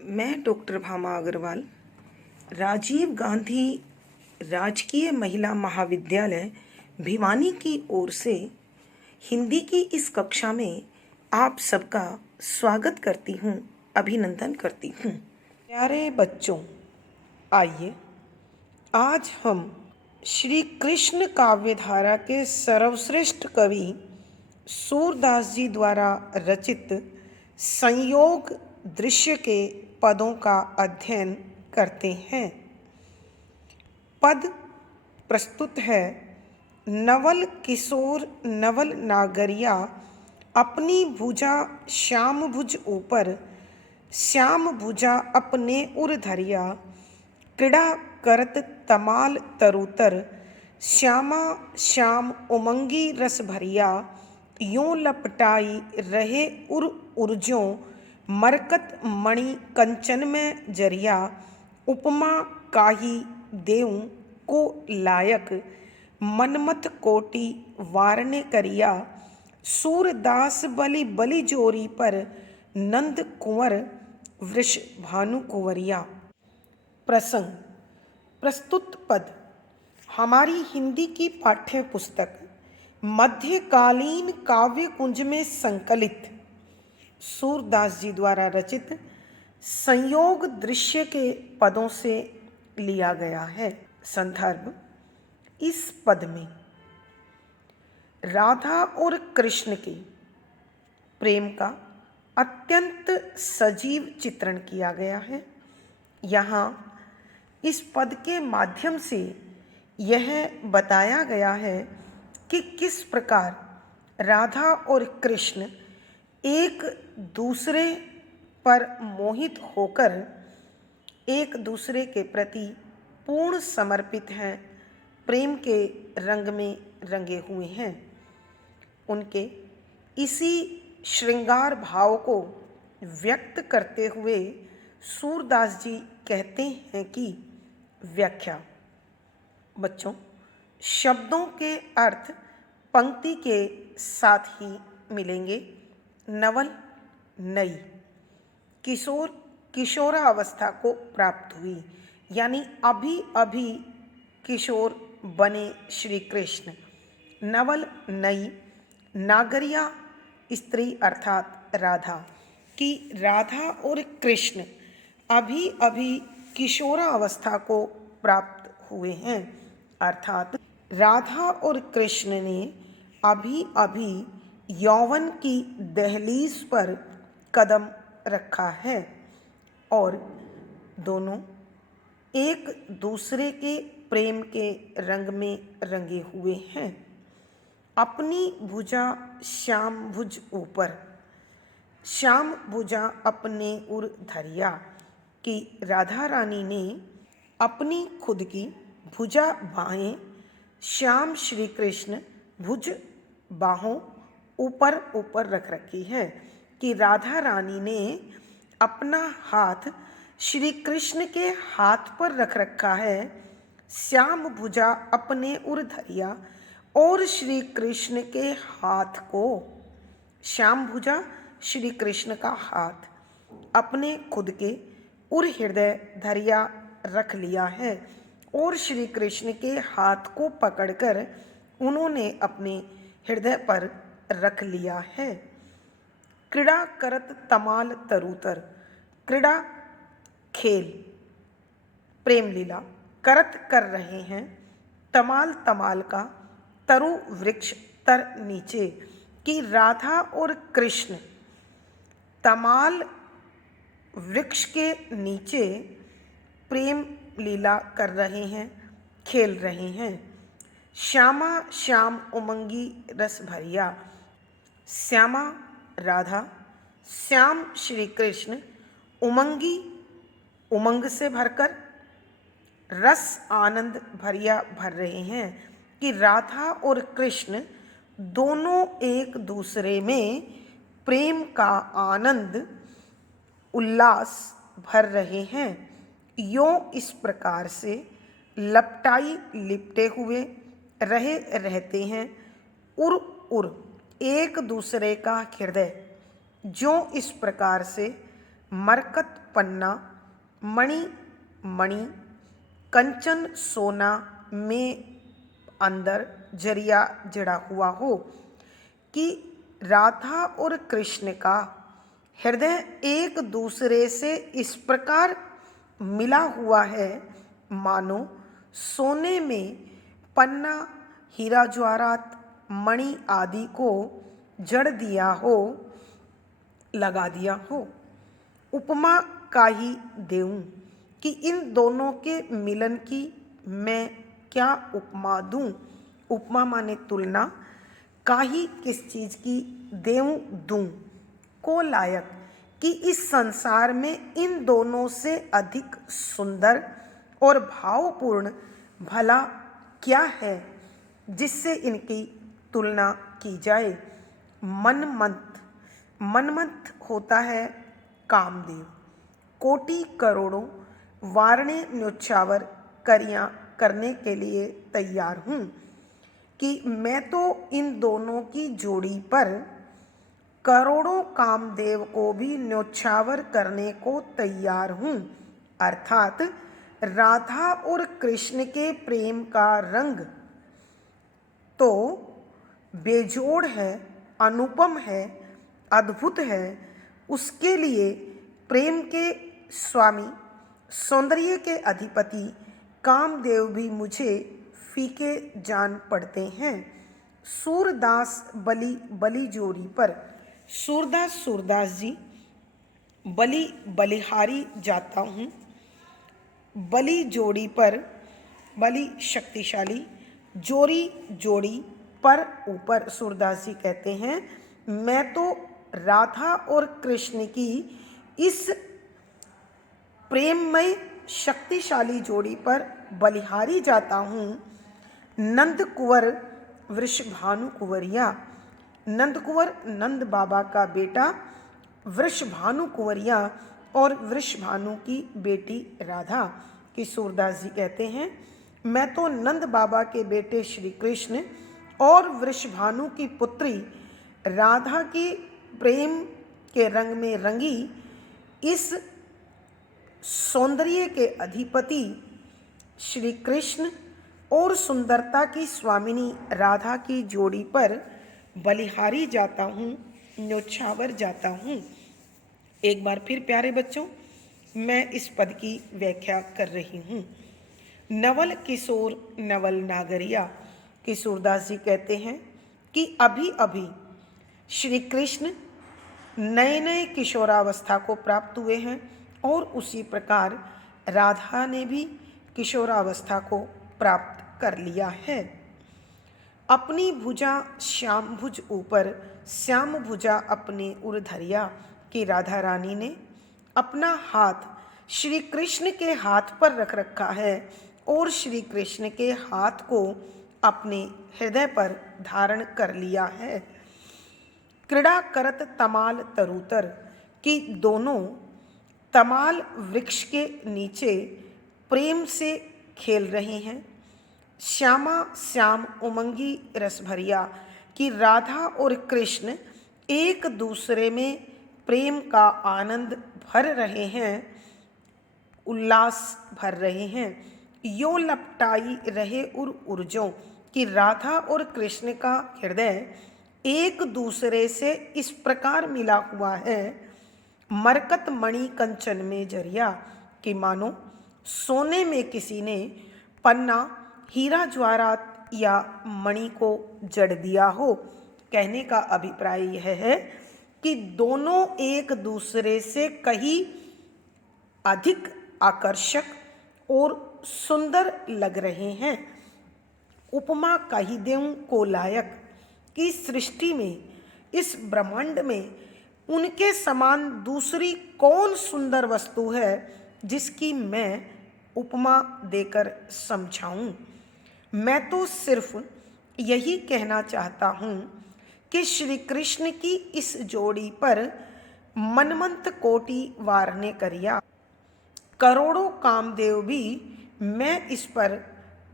मैं डॉक्टर भामा अग्रवाल राजीव गांधी राजकीय महिला महाविद्यालय भिवानी की ओर से हिंदी की इस कक्षा में आप सबका स्वागत करती हूँ, अभिनंदन करती हूँ। प्यारे बच्चों, आइए आज हम श्री कृष्ण काव्यधारा के सर्वश्रेष्ठ कवि सूरदास जी द्वारा रचित संयोग दृश्य के पदों का अध्ययन करते हैं। पद प्रस्तुत है। नवल किशोर नवल नागरिया अपनी भुजा श्याम भुज ऊपर, श्याम भुजा अपने उर धरिया, क्रीड़ा करत तमाल तरुतर, श्यामा श्याम उमंगी रस भरिया, यों लपटाई रहे उर उर्जों, मरकत मणि कंचन में जरिया, उपमा काही देऊं को लायक, मनमथ कोटि वारने करिया, सूरदास बलि बलि जोरी पर, नंद कुंवर वृष भानु कुंवरिया। प्रसंग प्रस्तुत पद हमारी हिंदी की पाठ्य पुस्तक मध्यकालीन काव्य कुंज में संकलित सूरदास जी द्वारा रचित संयोग दृश्य के पदों से लिया गया है। संदर्भ: इस पद में राधा और कृष्ण के प्रेम का अत्यंत सजीव चित्रण किया गया है। यहाँ इस पद के माध्यम से यह बताया गया है कि किस प्रकार राधा और कृष्ण एक दूसरे पर मोहित होकर एक दूसरे के प्रति पूर्ण समर्पित हैं, प्रेम के रंग में रंगे हुए हैं। उनके इसी श्रृंगार भाव को व्यक्त करते हुए सूरदास जी कहते हैं कि व्याख्या। बच्चों, शब्दों के अर्थ पंक्ति के साथ ही मिलेंगे। नवल नई, किशोर किशोरावस्था को प्राप्त हुई, यानी अभी अभी किशोर बने श्री कृष्ण। नवल नई, नागरिया स्त्री अर्थात राधा, कि राधा और कृष्ण अभी अभी किशोरावस्था को प्राप्त हुए हैं, अर्थात राधा और कृष्ण ने अभी अभी यौवन की दहलीज पर कदम रखा है और दोनों एक दूसरे के प्रेम के रंग में रंगे हुए हैं। अपनी भुजा श्याम भुज ऊपर, श्याम भुजा अपने उर धरिया, कि राधा रानी ने अपनी खुद की भुजा बाहें श्याम श्री कृष्ण भुज बाहों ऊपर ऊपर रख रखी है, कि राधा रानी ने अपना हाथ श्री कृष्ण के हाथ पर रख रखा है। श्याम भुजा अपने उर धरिया, और श्री कृष्ण के हाथ को, श्याम भुजा श्री कृष्ण का हाथ, अपने खुद के उर हृदय धरिया रख लिया है और श्री कृष्ण के हाथ को पकड़कर उन्होंने अपने हृदय पर रख लिया है। क्रीड़ा करत तमाल तरुतर, क्रीड़ा खेल, प्रेम लीला, करत कर रहे हैं, तमाल तमाल का, तरु वृक्ष तर नीचे, कि राधा और कृष्ण तमाल वृक्ष के नीचे प्रेम लीला कर रहे हैं, खेल रहे हैं। श्यामा श्याम उमंगी रस भरिया, श्यामा राधा, श्याम श्री कृष्ण उमंगी उमंग से भरकर रस आनंद भरिया भर रहे हैं, कि राधा और कृष्ण दोनों एक दूसरे में प्रेम का आनंद उल्लास भर रहे हैं। यों इस प्रकार से लपटाई लिपटे हुए रहे रहते हैं उर उर एक दूसरे का हृदय, जो इस प्रकार से मरकत पन्ना, मणि मणि, कंचन सोना में अंदर जरिया जड़ा हुआ हो, कि राधा और कृष्ण का हृदय एक दूसरे से इस प्रकार मिला हुआ है मानो सोने में पन्ना, हीरा जवाहरात, मणि आदि को जड़ दिया हो, लगा दिया हो। उपमा का ही देऊं कि इन दोनों के मिलन की मैं क्या उपमा दूं। उपमा माने तुलना, काही किस चीज की, देऊं दूं, को लायक कि इस संसार में इन दोनों से अधिक सुंदर और भावपूर्ण भला क्या है जिससे इनकी तुलना की जाए। मनमंथ, मनमंथ होता है कामदेव। कोटि करोड़ों वारणे न्योछावर करियां करने के लिए तैयार हूँ, कि मैं तो इन दोनों की जोड़ी पर करोड़ों कामदेव को भी न्योछावर करने को तैयार हूँ। अर्थात राधा और कृष्ण के प्रेम का रंग तो बेजोड़ है, अनुपम है, अद्भुत है। उसके लिए प्रेम के स्वामी, सौंदर्य के अधिपति कामदेव भी मुझे फीके जान पड़ते हैं। सूरदास बलि बलि जोड़ी पर, सूरदास जी, बलि बलिहारी जाता हूँ। बलि जोड़ी पर, बलि शक्तिशाली, जोड़ी जोड़ी पर ऊपर। सूरदास जी कहते हैं मैं तो राधा और कृष्ण की इस प्रेममय शक्तिशाली जोड़ी पर बलिहारी जाता हूँ। नंद कुंवर वृषभानु कुंवरिया, नंद कुंवर नंद बाबा का बेटा, वृषभानु कुंवरिया और वृषभानु की बेटी राधा। कि सूरदास जी कहते हैं मैं तो नंद बाबा के बेटे श्री कृष्ण और वृषभानु की पुत्री राधा की प्रेम के रंग में रंगी इस सौंदर्य के अधिपति श्री कृष्ण और सुंदरता की स्वामिनी राधा की जोड़ी पर बलिहारी जाता हूँ, न्योछावर जाता हूँ। एक बार फिर प्यारे बच्चों, मैं इस पद की व्याख्या कर रही हूँ। नवल किशोर नवल नागरिया। कि सूरदास जी कहते हैं कि अभी अभी श्री कृष्ण नए नए किशोरावस्था को प्राप्त हुए हैं और उसी प्रकार राधा ने भी किशोरावस्था को प्राप्त कर लिया है। अपनी भुजा श्याम भुज ऊपर, श्याम भुजा अपने उर धरिया। कि राधा रानी ने अपना हाथ श्री कृष्ण के हाथ पर रख रखा है और श्री कृष्ण के हाथ को अपने हृदय पर धारण कर लिया है। क्रीड़ा करत तमाल तरुतर। कि दोनों तमाल वृक्ष के नीचे प्रेम से खेल रहे हैं। श्यामा श्याम उमंगी रस भरिया। कि राधा और कृष्ण एक दूसरे में प्रेम का आनंद भर रहे हैं, उल्लास भर रहे हैं। यो लपटाई रहे उर्जों। कि राधा और कृष्ण का हृदय एक दूसरे से इस प्रकार मिला हुआ है, मरकत मणि कंचन में जरिया। कि मानो सोने में किसी ने पन्ना, हीरा जवाहरात या मणि को जड़ दिया हो। कहने का अभिप्राय यह है कि दोनों एक दूसरे से कहीं अधिक आकर्षक और सुंदर लग रहे हैं। उपमा कही देऊं को लायक। कि सृष्टि में, इस ब्रह्मांड में उनके समान दूसरी कौन सुंदर वस्तु है जिसकी मैं उपमा देकर समझाऊं। मैं तो सिर्फ यही कहना चाहता हूँ कि श्री कृष्ण की इस जोड़ी पर मनमंथ कोटि वारने करिया, करोड़ों कामदेव भी मैं इस पर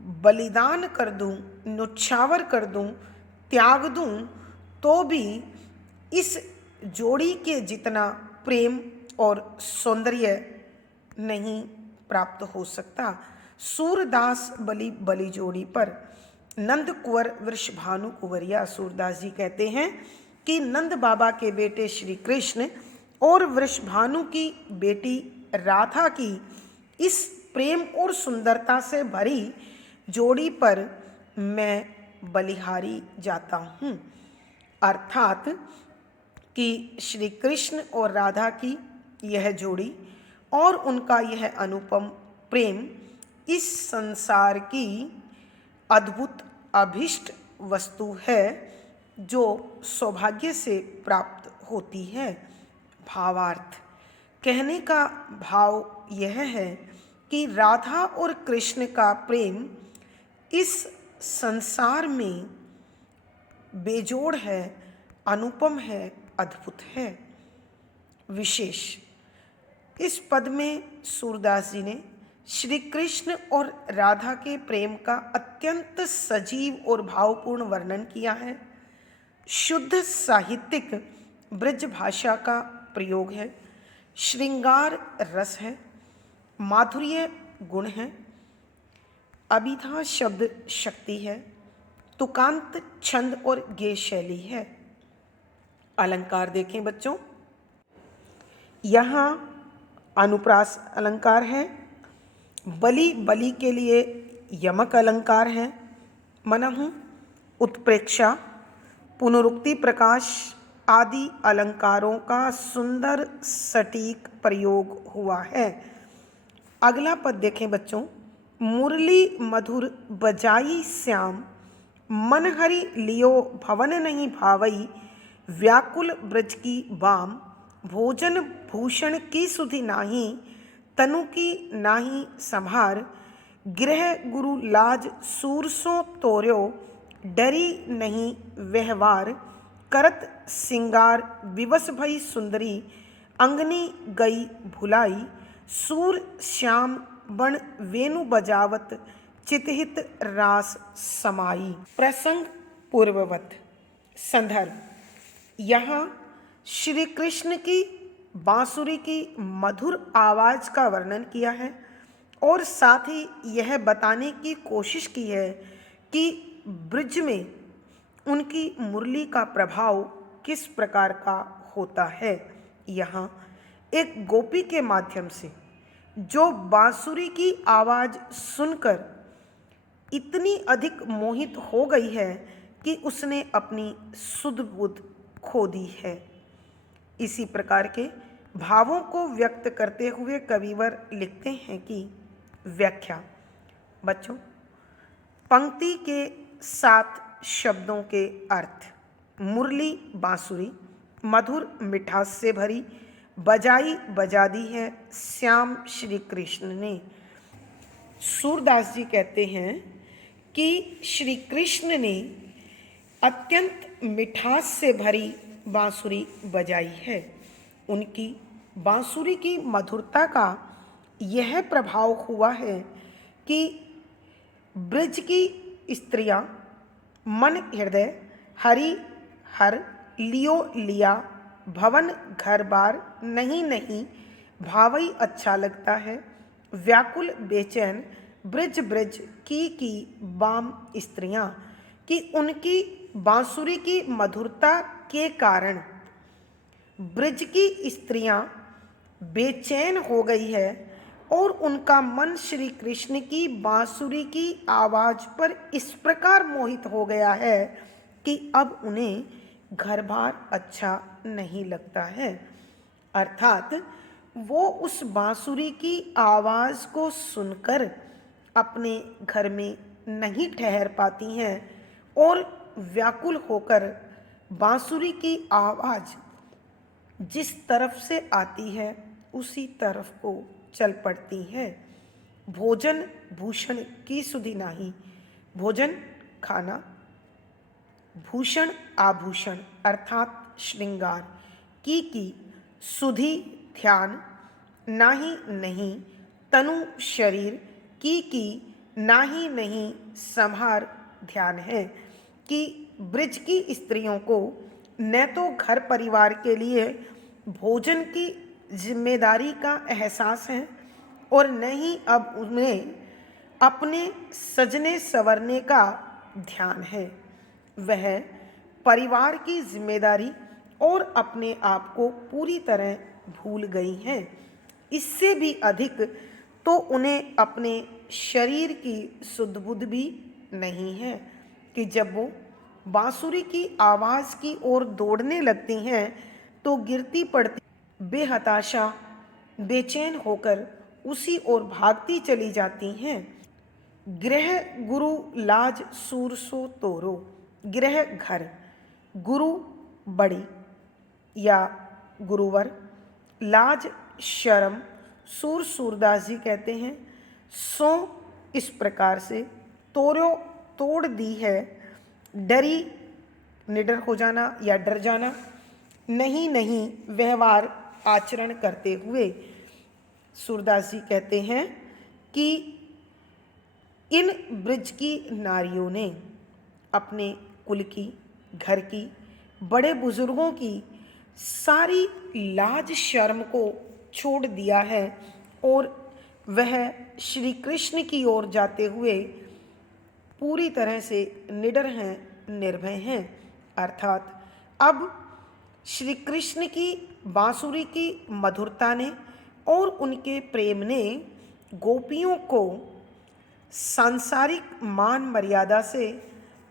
बलिदान कर दूं, नुच्छावर कर दूं, त्याग दूं, तो भी इस जोड़ी के जितना प्रेम और सौंदर्य नहीं प्राप्त हो सकता। सूरदास बली जोड़ी पर नंद कुंवर वृषभानु कुंवरिया सूरदास जी कहते हैं कि नंद बाबा के बेटे श्री कृष्ण और वृषभानु की बेटी राधा की इस प्रेम और सुंदरता से भरी जोड़ी पर मैं बलिहारी जाता हूँ। अर्थात कि श्री कृष्ण और राधा की यह जोड़ी और उनका यह अनुपम प्रेम इस संसार की अद्भुत अभीष्ट वस्तु है जो सौभाग्य से प्राप्त होती है। भावार्थ कहने का भाव यह है कि राधा और कृष्ण का प्रेम इस संसार में बेजोड़ है, अनुपम है, अद्भुत है, विशेष। इस पद में सूरदास जी ने श्री कृष्ण और राधा के प्रेम का अत्यंत सजीव और भावपूर्ण वर्णन किया है। शुद्ध साहित्यिक ब्रज भाषा का प्रयोग है, श्रृंगार रस है, माधुर्य गुण है, अभिधा शब्द शक्ति है, तुकांत छंद और गेय शैली है। अलंकार देखें बच्चों, यहाँ अनुप्रास अलंकार है, बलि के लिए यमक अलंकार है, मनहु, उत्प्रेक्षा, पुनरुक्ति प्रकाश आदि अलंकारों का सुंदर सटीक प्रयोग हुआ है। अगला पद देखें बच्चों, मुरली मधुर बजाई श्याम, मन हरि लियो भवन नहीं भावई, व्याकुल ब्रज की बाम, भोजन भूषण की सुधि नाही, तनु की नाही संभार, गृह गुरु लाज सूरसों तोर्यो, डरी नहीं व्यवहार, करत सिंगार विवश भई सुंदरी, अंगनी गई भुलाई, सूर श्याम बण वेणु बजावत, चितहित रास समाई। प्रसंग पूर्ववत। संदर्भ, यहाँ श्री कृष्ण की बांसुरी की मधुर आवाज़ का वर्णन किया है और साथ ही यह बताने की कोशिश की है कि ब्रज में उनकी मुरली का प्रभाव किस प्रकार का होता है। यहाँ एक गोपी के माध्यम से जो बांसुरी की आवाज़ सुनकर इतनी अधिक मोहित हो गई है कि उसने अपनी सुध बुध खो दी है। इसी प्रकार के भावों को व्यक्त करते हुए कविवर लिखते हैं कि व्याख्या। बच्चों, पंक्ति के 7 शब्दों के अर्थ। मुरली बांसुरी, मधुर मिठास से भरी, बजाई बजा दी है श्याम श्री कृष्ण ने। सूरदास जी कहते हैं कि श्री कृष्ण ने अत्यंत मिठास से भरी बांसुरी बजाई है। उनकी बांसुरी की मधुरता का यह प्रभाव हुआ है कि ब्रज की स्त्रियां मन हृदय हरि हर लियो लिया, भवन घर बार नहीं नहीं, भावई अच्छा लगता है, व्याकुल बेचैन, ब्रज ब्रज की बाम स्त्रियां, कि उनकी बांसुरी की मधुरता के कारण ब्रज की स्त्रियां बेचैन हो गई है और उनका मन श्री कृष्ण की बांसुरी की आवाज़ पर इस प्रकार मोहित हो गया है कि अब उन्हें घर बार अच्छा नहीं लगता है। अर्थात वो उस बांसुरी की आवाज़ को सुनकर अपने घर में नहीं ठहर पाती हैं और व्याकुल होकर बांसुरी की आवाज़ जिस तरफ से आती है उसी तरफ को चल पड़ती है। भोजन भूषण की सुधि नाही, भोजन खाना, भूषण आभूषण अर्थात श्रृंगार, की सुधि ध्यान, नाही नहीं, तनु शरीर, की नाही नहीं संभार ध्यान है, कि ब्रज की स्त्रियों को न तो घर परिवार के लिए भोजन की जिम्मेदारी का एहसास है और न ही अब उन्हें अपने सजने संवरने का ध्यान है। वह परिवार की जिम्मेदारी और अपने आप को पूरी तरह भूल गई हैं। इससे भी अधिक तो उन्हें अपने शरीर की सुध बुध भी नहीं है कि जब वो बांसुरी की आवाज़ की ओर दौड़ने लगती हैं तो गिरती पड़ती बेहताशा बेचैन होकर उसी ओर भागती चली जाती हैं। गृह गुरु लाज सूर सो तोरो। गृह घर, गुरु बड़ी या गुरुवर, लाज शर्म, सूर सूरदास जी कहते हैं सो इस प्रकार से, तोरो तोड़ दी है, डरी निडर हो जाना या डर जाना, नहीं नहीं व्यवहार आचरण करते हुए। सूरदास जी कहते हैं कि इन ब्रज की नारियों ने अपने कुल की, घर की, बड़े बुजुर्गों की सारी लाज शर्म को छोड़ दिया है और वह श्री कृष्ण की ओर जाते हुए पूरी तरह से निडर हैं, निर्भय हैं। अर्थात अब श्री कृष्ण की बांसुरी की मधुरता ने और उनके प्रेम ने गोपियों को सांसारिक मान मर्यादा से,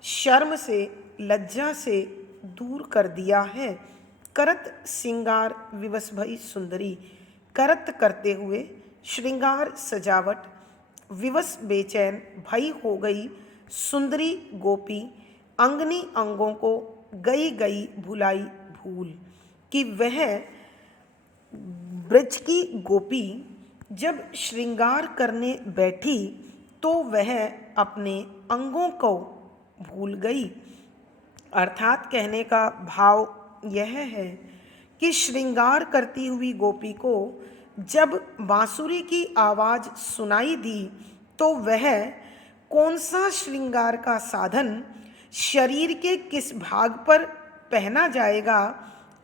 शर्म से, लज्जा से दूर कर दिया है। करत सिंगार विवश भई सुंदरी, करत करते हुए श्रृंगार सजावट, विवश बेचैन भई हो गई सुंदरी गोपी, अंगनी अंगों को गई गई भुलाई भूल। कि वह ब्रज की गोपी जब श्रृंगार करने बैठी तो वह अपने अंगों को भूल गई। अर्थात कहने का भाव यह है कि श्रृंगार करती हुई गोपी को जब बांसुरी की आवाज़ सुनाई दी तो वह कौन सा श्रृंगार का साधन शरीर के किस भाग पर पहना जाएगा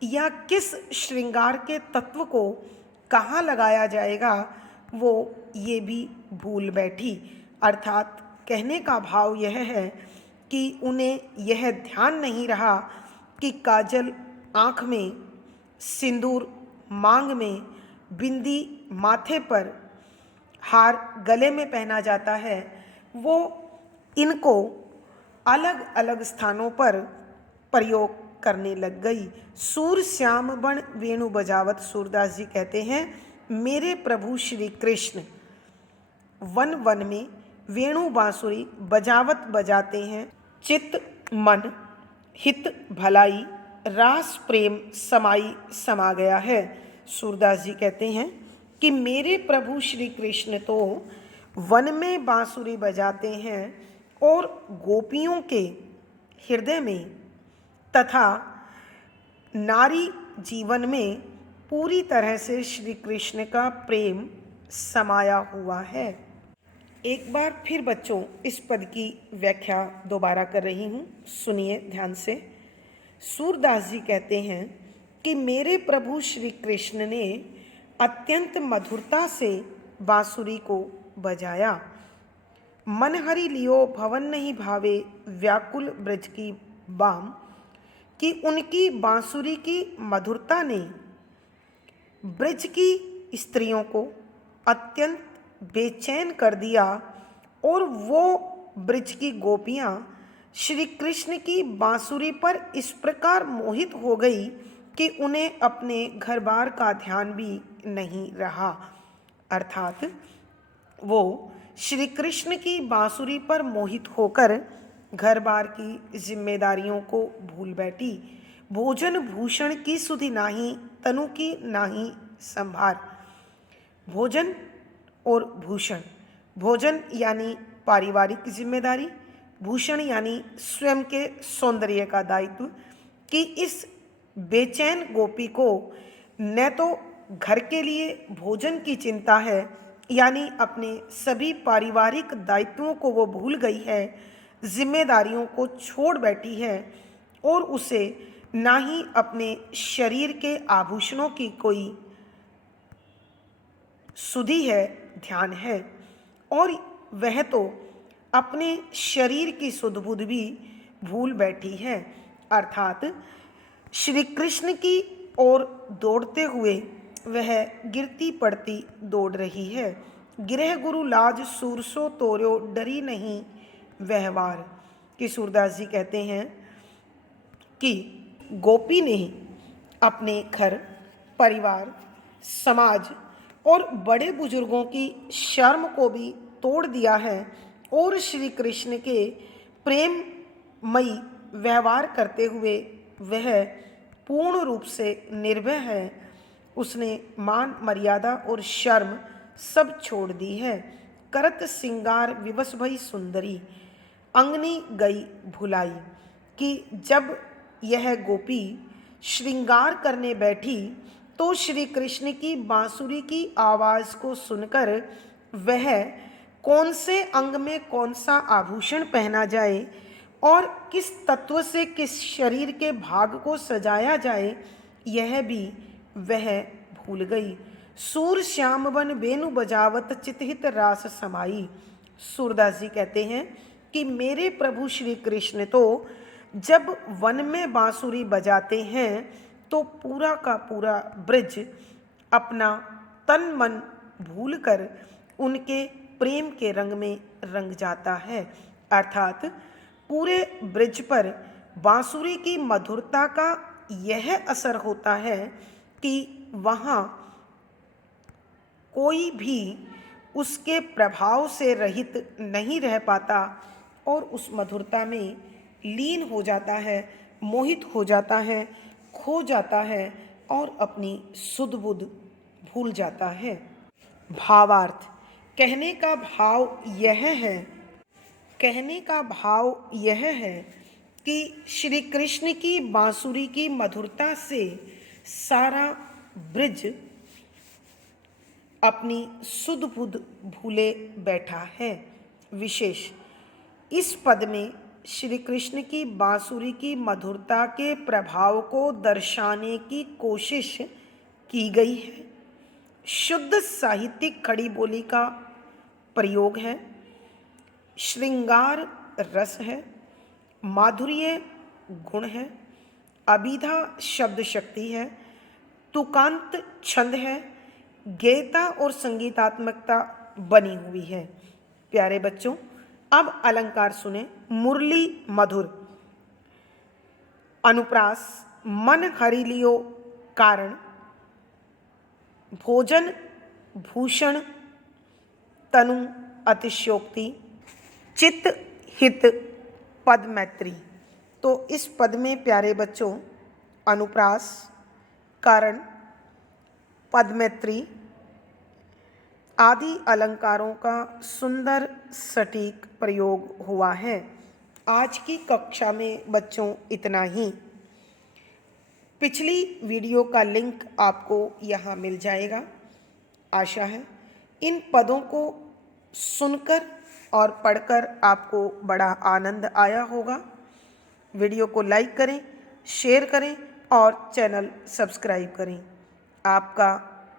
या किस श्रृंगार के तत्व को कहाँ लगाया जाएगा, वो ये भी भूल बैठी। अर्थात कहने का भाव यह है कि उन्हें यह ध्यान नहीं रहा कि काजल आँख में, सिंदूर मांग में, बिंदी माथे पर, हार गले में पहना जाता है, वो इनको अलग अलग स्थानों पर प्रयोग करने लग गई। सूर श्याम बन वेणु बजावत, सूरदास जी कहते हैं मेरे प्रभु श्री कृष्ण वन वन में वेणु बांसुरी बजावत बजाते हैं। चित्त मन हित भलाई रास प्रेम समाई समा गया है। सूरदास जी कहते हैं कि मेरे प्रभु श्री कृष्ण तो वन में बांसुरी बजाते हैं और गोपियों के हृदय में तथा नारी जीवन में पूरी तरह से श्री कृष्ण का प्रेम समाया हुआ है। एक बार फिर बच्चों इस पद की व्याख्या दोबारा कर रही हूँ, सुनिए ध्यान से। सूरदास जी कहते हैं कि मेरे प्रभु श्री कृष्ण ने अत्यंत मधुरता से बांसुरी को बजाया। मन हरि लियो भवन नहीं भावे व्याकुल ब्रज की बाम। कि उनकी बांसुरी की मधुरता ने ब्रज की स्त्रियों को अत्यंत बेचैन कर दिया और वो ब्रज की गोपियाँ श्री कृष्ण की बांसुरी पर इस प्रकार मोहित हो गई कि उन्हें अपने घर बार का ध्यान भी नहीं रहा। अर्थात वो श्री कृष्ण की बांसुरी पर मोहित होकर घर बार की जिम्मेदारियों को भूल बैठी। भोजन भूषण की सुधि नाही, तनु की नाही संभार। भोजन और भूषण, भोजन यानी पारिवारिक जिम्मेदारी, भूषण यानी स्वयं के सौंदर्य का दायित्व। कि इस बेचैन गोपी को न तो घर के लिए भोजन की चिंता है, यानी अपने सभी पारिवारिक दायित्वों को वो भूल गई है, जिम्मेदारियों को छोड़ बैठी है, और उसे ना ही अपने शरीर के आभूषणों की कोई सुधि है, ध्यान है, और वह तो अपने शरीर की सुध बुध भी भूल बैठी है। अर्थात श्री कृष्ण की ओर दौड़ते हुए वह गिरती पड़ती दौड़ रही है। गिरह गुरु लाज सूरसो तोर्यो, डरी नहीं व्यवहार। कि सूरदास जी कहते हैं कि गोपी ने अपने घर परिवार, समाज और बड़े बुजुर्गों की शर्म को भी तोड़ दिया है और श्री कृष्ण के प्रेममयी व्यवहार करते हुए वह पूर्ण रूप से निर्भय है। उसने मान मर्यादा और शर्म सब छोड़ दी है। करत सिंगार विवश भई सुंदरी, अंगनी गई भुलाई। कि जब यह गोपी श्रृंगार करने बैठी तो श्री कृष्ण की बांसुरी की आवाज़ को सुनकर वह कौन से अंग में कौन सा आभूषण पहना जाए और किस तत्व से किस शरीर के भाग को सजाया जाए, यह भी वह भूल गई। सूर श्याम बन बेनु बजावत, चितहित रास समाई। सूरदास जी कहते हैं कि मेरे प्रभु श्री कृष्ण तो जब वन में बांसुरी बजाते हैं तो पूरा का पूरा ब्रज अपना तन मन भूलकर उनके प्रेम के रंग में रंग जाता है। अर्थात पूरे ब्रज पर बांसुरी की मधुरता का यह असर होता है कि वहाँ कोई भी उसके प्रभाव से रहित नहीं रह पाता और उस मधुरता में लीन हो जाता है, मोहित हो जाता है, खो जाता है और अपनी सुध बुध भूल जाता है। भावार्थ। कहने का भाव यह है कि श्री कृष्ण की बांसुरी की मधुरता से सारा ब्रज अपनी सुध बुध भूले बैठा है। विशेष इस पद में श्री कृष्ण की बांसुरी की मधुरता के प्रभाव को दर्शाने की कोशिश की गई है। शुद्ध साहित्यिक खड़ी बोली का प्रयोग है, श्रृंगार रस है, माधुर्य गुण है, अभिधा शब्द शक्ति है, तुकांत छंद है, गेयता और संगीतात्मकता बनी हुई है। प्यारे बच्चों, अब अलंकार सुने। मुरली मधुर, अनुप्रास मन हरि लियो कारण, भोजन भूषण तनु अतिशयोक्ति, चित्त हित पद मैत्री। तो इस पद में प्यारे बच्चों अनुप्रास, कारण, पद मैत्री आदि अलंकारों का सुंदर सटीक प्रयोग हुआ है। आज की कक्षा में बच्चों इतना ही। पिछली वीडियो का लिंक आपको यहाँ मिल जाएगा। आशा है इन पदों को सुनकर और पढ़कर आपको बड़ा आनंद आया होगा। वीडियो को लाइक करें, शेयर करें और चैनल सब्सक्राइब करें। आपका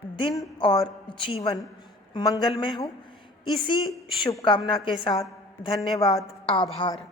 दिन और जीवन मंगलमय हो, इसी शुभकामना के साथ धन्यवाद, आभार।